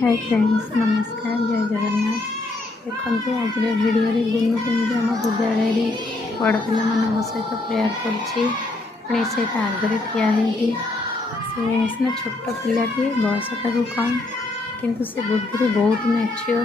Hi friends, नमस्कार, जय जगन्नाथ। देखते आज भिडियो गुनु केमती आम विद्यालय बड़ पिला सहित प्रेयर कर आगे ठिया सीना छोट पिलाटी बयस ताक कम किंतु से बुद्धि बहुत मैच्योर